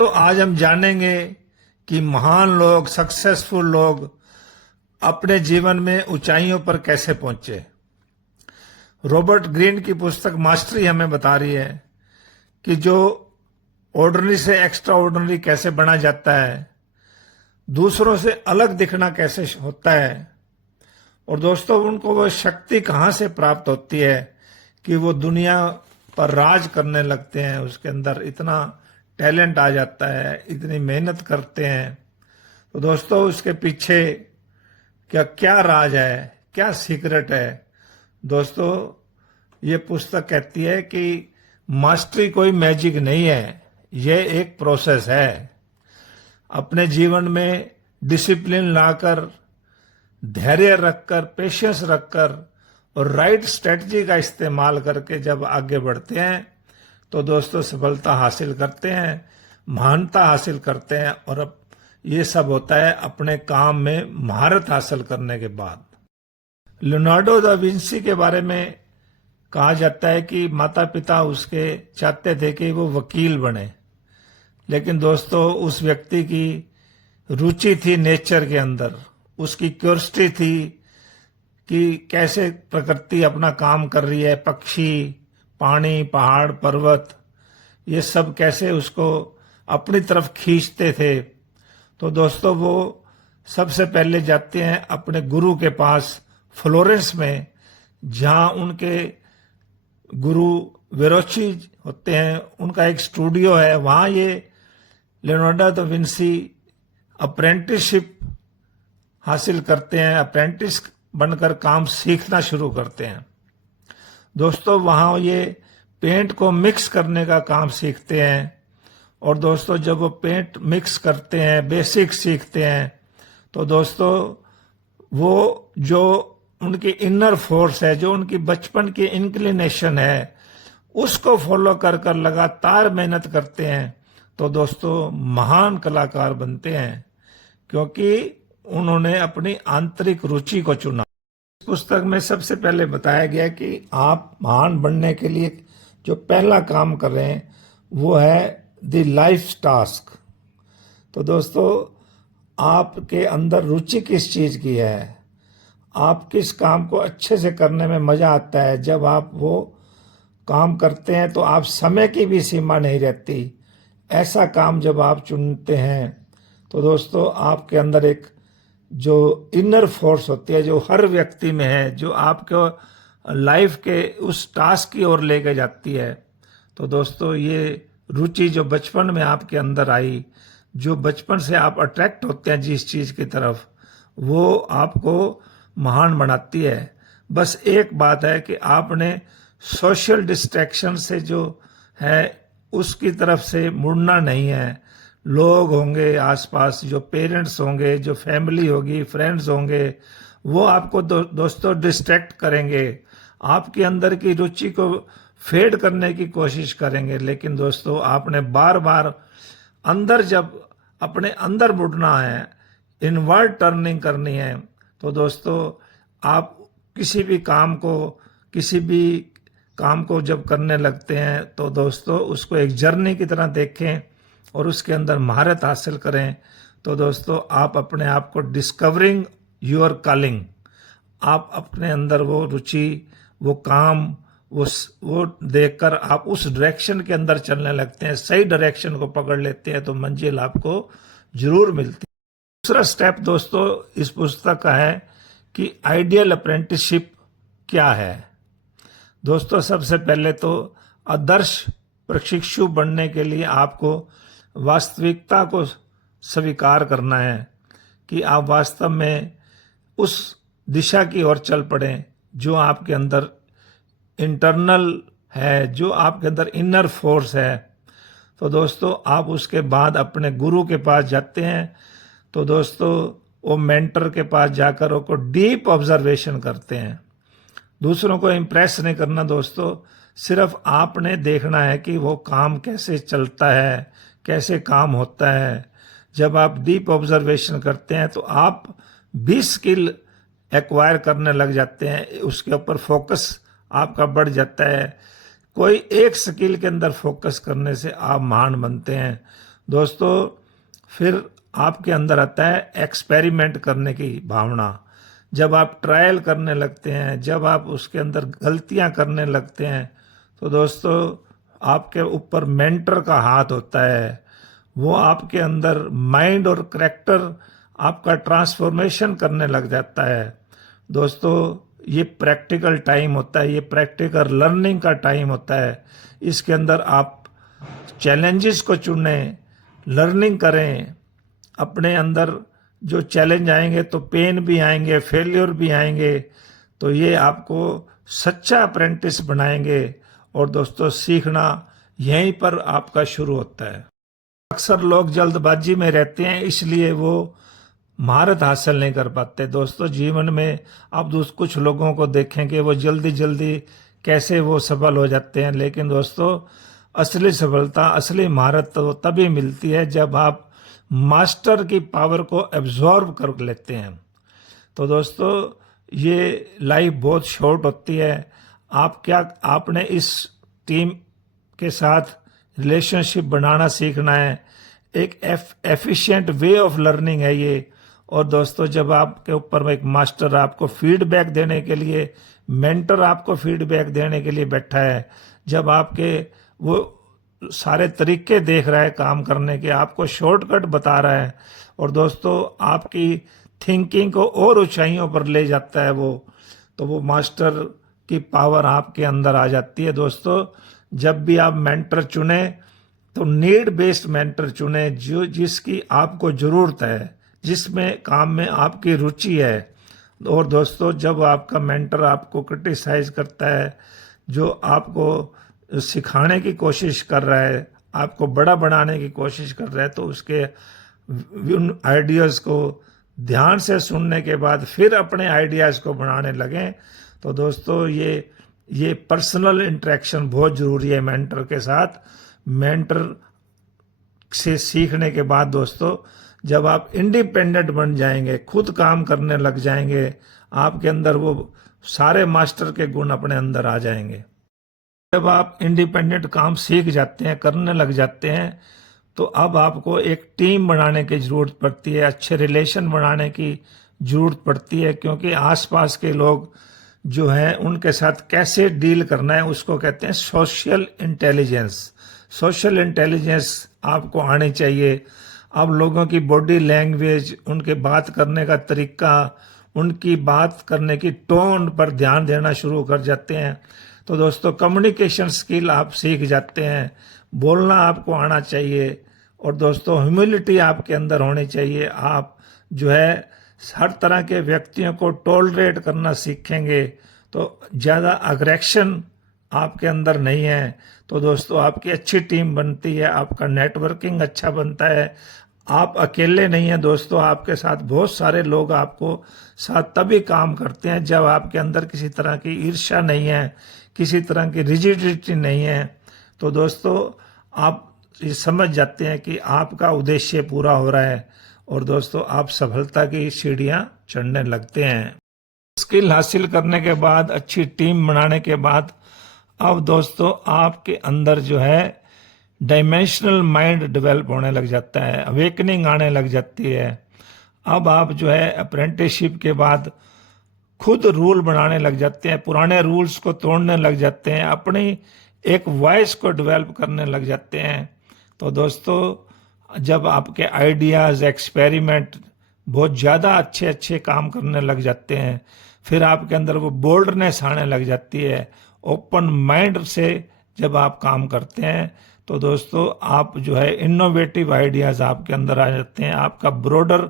दोस्तों आज हम जानेंगे कि महान लोग, सक्सेसफुल लोग अपने जीवन में ऊंचाइयों पर कैसे पहुंचे। रॉबर्ट ग्रीन की पुस्तक मास्टरी हमें बता रही है कि जो ऑर्डिनरी से एक्स्ट्रा ऑर्डिनरी कैसे बना जाता है, दूसरों से अलग दिखना कैसे होता है, और दोस्तों उनको वो शक्ति कहाँ से प्राप्त होती है कि वो दुनिया पर राज करने लगते हैं। उसके अंदर इतना टैलेंट आ जाता है, इतनी मेहनत करते हैं। तो दोस्तों उसके पीछे क्या क्या राज है, क्या सीक्रेट है। दोस्तों ये पुस्तक कहती है कि मास्टरी कोई मैजिक नहीं है, ये एक प्रोसेस है। अपने जीवन में डिसिप्लिन लाकर, धैर्य रखकर, पेशेंस रखकर और राइट स्ट्रेटजी का इस्तेमाल करके जब आगे बढ़ते हैं तो दोस्तों सफलता हासिल करते हैं, महानता हासिल करते हैं। और अब ये सब होता है अपने काम में महारत हासिल करने के बाद। लियोनार्डो दा विंसी के बारे में कहा जाता है कि माता पिता उसके चाहते थे कि वो वकील बने, लेकिन दोस्तों उस व्यक्ति की रुचि थी नेचर के अंदर, उसकी क्यूरियोसिटी थी कि कैसे प्रकृति अपना काम कर रही है, पक्षी, पानी, पहाड़, पर्वत, ये सब कैसे उसको अपनी तरफ खींचते थे। तो दोस्तों वो सबसे पहले जाते हैं अपने गुरु के पास फ्लोरेंस में, जहां उनके गुरु वेरोची होते हैं, उनका एक स्टूडियो है। वहां ये लियोनार्डो दा विंसी अप्रेंटिसशिप हासिल करते हैं, अप्रेंटिस बनकर काम सीखना शुरू करते हैं। दोस्तों वहां ये पेंट को मिक्स करने का काम सीखते हैं। और दोस्तों जब वो पेंट मिक्स करते हैं, बेसिक सीखते हैं, तो दोस्तों वो जो उनकी इनर फोर्स है, जो उनकी बचपन की इंक्लिनेशन है, उसको फॉलो कर कर लगातार मेहनत करते हैं। तो दोस्तों महान कलाकार बनते हैं, क्योंकि उन्होंने अपनी आंतरिक रुचि को चुना। इस पुस्तक में सबसे पहले बताया गया कि आप महान बनने के लिए जो पहला काम कर रहे हैं वो है द लाइफ टास्क। तो दोस्तों आपके अंदर रुचि किस चीज की है, आप किस काम को अच्छे से करने में मजा आता है। जब आप वो काम करते हैं तो आप समय की भी सीमा नहीं रहती। ऐसा काम जब आप चुनते हैं तो दोस्तों आपके अंदर एक जो इनर फोर्स होती है, जो हर व्यक्ति में है, जो आपको लाइफ के उस टास्क की ओर लेके जाती है। तो दोस्तों ये रुचि जो बचपन में आपके अंदर आई, जो बचपन से आप अट्रैक्ट होते हैं जिस चीज की तरफ, वो आपको महान बनाती है। बस एक बात है कि आपने सोशल डिस्ट्रैक्शन से जो है उसकी तरफ से मुड़ना नहीं है। लोग होंगे आसपास, जो पेरेंट्स होंगे, जो फैमिली होगी, फ्रेंड्स होंगे, वो आपको दोस्तों डिस्ट्रैक्ट करेंगे, आपके अंदर की रुचि को फेड करने की कोशिश करेंगे। लेकिन दोस्तों आपने बार बार अंदर, जब अपने अंदर मुड़ना है, इनवर्ड टर्निंग करनी है, तो दोस्तों आप किसी भी काम को जब करने लगते हैं तो दोस्तों उसको एक जर्नी की तरह देखें और उसके अंदर महारत हासिल करें। तो दोस्तों आप अपने आप को डिस्कवरिंग योर कॉलिंग, आप अपने अंदर वो रुचि, वो काम, वो देखकर आप उस डायरेक्शन के अंदर चलने लगते हैं, सही डायरेक्शन को पकड़ लेते हैं तो मंजिल आपको जरूर मिलती है। दूसरा स्टेप दोस्तों इस पुस्तक का है कि आइडियल अप्रेंटिसशिप क्या है। दोस्तों सबसे पहले तो आदर्श प्रशिक्षु बनने के लिए आपको वास्तविकता को स्वीकार करना है कि आप वास्तव में उस दिशा की ओर चल पड़ें जो आपके अंदर इंटरनल है, जो आपके अंदर इनर फोर्स है। तो दोस्तों आप उसके बाद अपने गुरु के पास जाते हैं। तो दोस्तों वो मेंटर के पास जाकर वो डीप ऑब्जर्वेशन करते हैं। दूसरों को इम्प्रेस नहीं करना दोस्तों, सिर्फ आपने देखना है कि वो काम कैसे चलता है, कैसे काम होता है। जब आप डीप ऑब्जर्वेशन करते हैं तो आप भी स्किल एक्वायर करने लग जाते हैं, उसके ऊपर फोकस आपका बढ़ जाता है। कोई एक स्किल के अंदर फोकस करने से आप महान बनते हैं। दोस्तों फिर आपके अंदर आता है एक्सपेरिमेंट करने की भावना। जब आप ट्रायल करने लगते हैं, जब आप उसके अंदर गलतियां करने लगते हैं, तो दोस्तों आपके ऊपर मेंटर का हाथ होता है। वो आपके अंदर माइंड और करैक्टर आपका ट्रांसफॉर्मेशन करने लग जाता है। दोस्तों ये प्रैक्टिकल टाइम होता है, ये प्रैक्टिकल लर्निंग का टाइम होता है। इसके अंदर आप चैलेंजेस को चुनें, लर्निंग करें। अपने अंदर जो चैलेंज आएंगे तो पेन भी आएंगे, फेलियर भी आएंगे, तो ये आपको सच्चा अप्रेंटिस बनाएंगे। और दोस्तों सीखना यहीं पर आपका शुरू होता है। अक्सर लोग जल्दबाजी में रहते हैं, इसलिए वो महारत हासिल नहीं कर पाते। दोस्तों जीवन में आप कुछ लोगों को देखेंगे वो जल्दी जल्दी कैसे वो सफल हो जाते हैं, लेकिन दोस्तों असली सफलता, असली महारत तो तभी मिलती है जब आप मास्टर की पावर को एब्जॉर्ब कर लेते हैं। तो दोस्तों ये लाइफ बहुत शॉर्ट होती है। आपने इस टीम के साथ रिलेशनशिप बनाना सीखना है। एक एफिशिएंट वे ऑफ लर्निंग है ये। और दोस्तों जब आपके ऊपर एक मास्टर आपको फीडबैक देने के लिए, मेंटर आपको फीडबैक देने के लिए बैठा है, जब आपके वो सारे तरीके देख रहा है काम करने के, आपको शॉर्टकट बता रहा है, और दोस्तों आपकी थिंकिंग को और ऊंचाइयों पर ले जाता है वो, तो वो मास्टर की पावर आपके अंदर आ जाती है। दोस्तों जब भी आप मेंटर चुने तो नीड बेस्ड मेंटर चुने, जो जिसकी आपको जरूरत है, जिसमें काम में आपकी रुचि है। और दोस्तों जब आपका मेंटर आपको क्रिटिसाइज करता है, जो आपको सिखाने की कोशिश कर रहा है, आपको बड़ा बनाने की कोशिश कर रहा है, तो उसके उन आइडियाज को ध्यान से सुनने के बाद फिर अपने आइडियाज को बनाने लगें। तो दोस्तों ये पर्सनल इंटरेक्शन बहुत जरूरी है मेंटर के साथ। मेंटर से सीखने के बाद दोस्तों जब आप इंडिपेंडेंट बन जाएंगे, खुद काम करने लग जाएंगे, आपके अंदर वो सारे मास्टर के गुण अपने अंदर आ जाएंगे। जब आप इंडिपेंडेंट काम सीख जाते हैं, करने लग जाते हैं, तो अब आपको एक टीम बनाने की जरूरत पड़ती है, अच्छे रिलेशन बनाने की जरूरत पड़ती है, क्योंकि आसपास के लोग जो हैं उनके साथ कैसे डील करना है उसको कहते हैं सोशल इंटेलिजेंस। सोशल इंटेलिजेंस आपको आनी चाहिए। अब लोगों की बॉडी लैंग्वेज, उनके बात करने का तरीका, उनकी बात करने की टोन पर ध्यान देना शुरू कर जाते हैं। तो दोस्तों कम्युनिकेशन स्किल आप सीख जाते हैं, बोलना आपको आना चाहिए। और दोस्तों ह्यूमिलिटी आपके अंदर होनी चाहिए। आप जो है हर तरह के व्यक्तियों को टॉलरेट करना सीखेंगे, तो ज़्यादा अग्रेशन आपके अंदर नहीं है, तो दोस्तों आपकी अच्छी टीम बनती है, आपका नेटवर्किंग अच्छा बनता है। आप अकेले नहीं हैं दोस्तों, आपके साथ बहुत सारे लोग आपको साथ तभी काम करते हैं जब आपके अंदर किसी तरह की ईर्ष्या नहीं है, किसी तरह की रिजिडिटी नहीं है। तो दोस्तों आप ये समझ जाते हैं कि आपका उद्देश्य पूरा हो रहा है, और दोस्तों आप सफलता की सीढ़ियां चढ़ने लगते हैं। स्किल हासिल करने के बाद, अच्छी टीम बनाने के बाद, अब दोस्तों आपके अंदर जो है डायमेंशनल माइंड डेवलप होने लग जाता है, अवेकनिंग आने लग जाती है। अब आप जो है अप्रेंटिसशिप के बाद खुद रूल बनाने लग जाते हैं, पुराने रूल्स को तोड़ने लग जाते हैं, अपनी एक वॉइस को डेवलप करने लग जाते हैं। तो दोस्तों जब आपके आइडियाज, एक्सपेरिमेंट बहुत ज़्यादा अच्छे अच्छे काम करने लग जाते हैं, फिर आपके अंदर वो बोल्डनेस आने लग जाती है। ओपन माइंड से जब आप काम करते हैं तो दोस्तों आप जो है इनोवेटिव आइडियाज आपके अंदर आ जाते हैं, आपका ब्रॉडर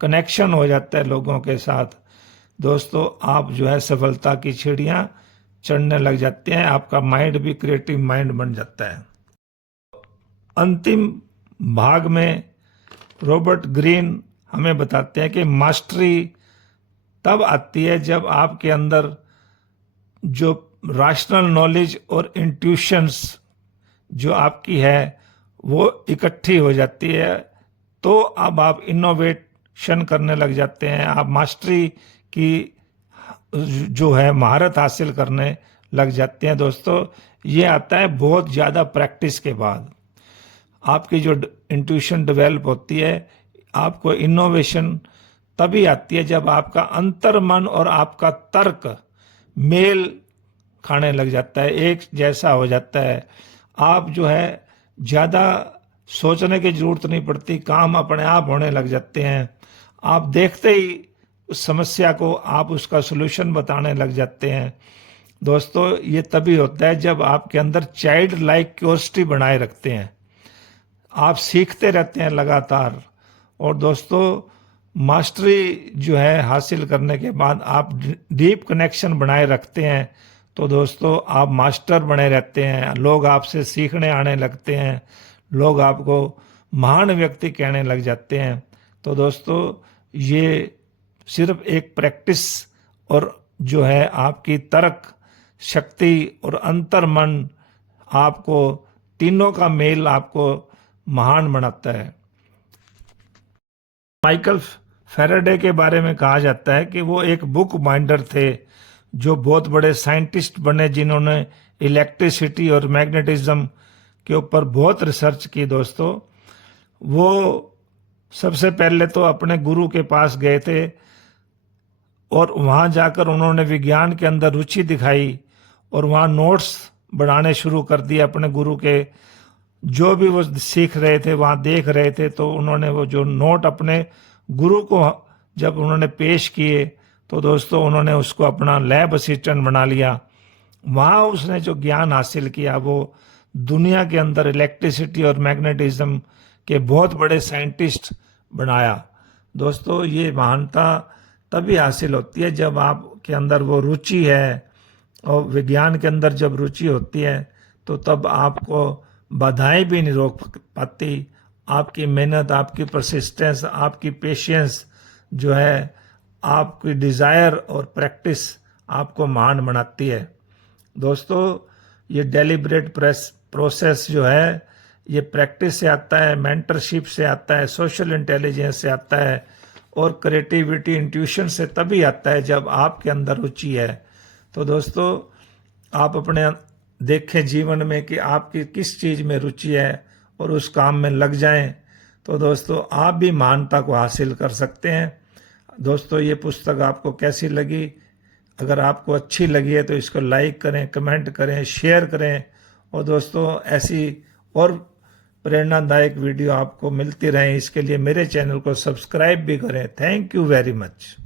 कनेक्शन हो जाता है लोगों के साथ। दोस्तों आप जो है सफलता की सीढ़ियां चढ़ने लग जाते हैं, आपका माइंड भी क्रिएटिव माइंड बन जाता है। अंतिम भाग में रॉबर्ट ग्रीन हमें बताते हैं कि मास्टरी तब आती है जब आपके अंदर जो रैशनल नॉलेज और इंट्यूशंस जो आपकी है वो इकट्ठी हो जाती है, तो अब आप इनोवेशन करने लग जाते हैं, आप मास्टरी की जो है महारत हासिल करने लग जाते हैं। दोस्तों ये आता है बहुत ज़्यादा प्रैक्टिस के बाद। आपकी जो इंट्यूशन डेवलप होती है, आपको इनोवेशन तभी आती है जब आपका अंतर्मन और आपका तर्क मेल खाने लग जाता है, एक जैसा हो जाता है। आप जो है ज़्यादा सोचने की जरूरत नहीं पड़ती, काम अपने आप होने लग जाते हैं। आप देखते ही उस समस्या को आप उसका सलूशन बताने लग जाते हैं। दोस्तों, ये तभी होता है जब आपके अंदर चाइल्ड लाइक क्यूरियोसिटी बनाए रखते हैं, आप सीखते रहते हैं लगातार। और दोस्तों, मास्टरी जो है हासिल करने के बाद आप डीप कनेक्शन बनाए रखते हैं, तो दोस्तों आप मास्टर बने रहते हैं, लोग आपसे सीखने आने लगते हैं, लोग आपको महान व्यक्ति कहने लग जाते हैं। तो दोस्तों, ये सिर्फ एक प्रैक्टिस और जो है आपकी तर्क शक्ति और अंतर्मन, आपको तीनों का मेल आपको महान बनाता है। माइकल फैराडे के बारे में कहा जाता है कि वो एक बुक बाइंडर थे, जो बहुत बड़े साइंटिस्ट बने, जिन्होंने इलेक्ट्रिसिटी और मैग्नेटिज्म के ऊपर बहुत रिसर्च की। दोस्तों, वो सबसे पहले तो अपने गुरु के पास गए थे और वहाँ जाकर उन्होंने विज्ञान के अंदर रुचि दिखाई और वहाँ नोट्स बनाने शुरू कर दिए अपने गुरु के। जो भी वो सीख रहे थे वहाँ देख रहे थे, तो उन्होंने वो जो नोट अपने गुरु को जब उन्होंने पेश किए, तो दोस्तों उन्होंने उसको अपना लैब असिस्टेंट बना लिया। वहाँ उसने जो ज्ञान हासिल किया, वो दुनिया के अंदर इलेक्ट्रिसिटी और मैग्नेटिज्म के बहुत बड़े साइंटिस्ट बनाया। दोस्तों, ये महानता तभी हासिल होती है जब आपके अंदर वो रुचि है, और विज्ञान के अंदर जब रुचि होती है तो तब आपको बाधाएं भी नहीं रोक पाती। आपकी मेहनत, आपकी परसिस्टेंस, आपकी पेशेंस जो है, आपकी डिज़ायर और प्रैक्टिस आपको महान बनाती है। दोस्तों, ये डेलिब्रेट प्रोसेस जो है, ये प्रैक्टिस से आता है, मेंटरशिप से आता है, सोशल इंटेलिजेंस से आता है, और क्रिएटिविटी इंट्यूशन से तभी आता है जब आपके अंदर रुचि है। तो दोस्तों, आप अपने देखें जीवन में कि आपकी किस चीज़ में रुचि है और उस काम में लग जाएं, तो दोस्तों आप भी महानता को हासिल कर सकते हैं। दोस्तों, ये पुस्तक आपको कैसी लगी? अगर आपको अच्छी लगी है तो इसको लाइक करें, कमेंट करें, शेयर करें। और दोस्तों, ऐसी और प्रेरणादायक वीडियो आपको मिलती रहें, इसके लिए मेरे चैनल को सब्सक्राइब भी करें। Thank you very much.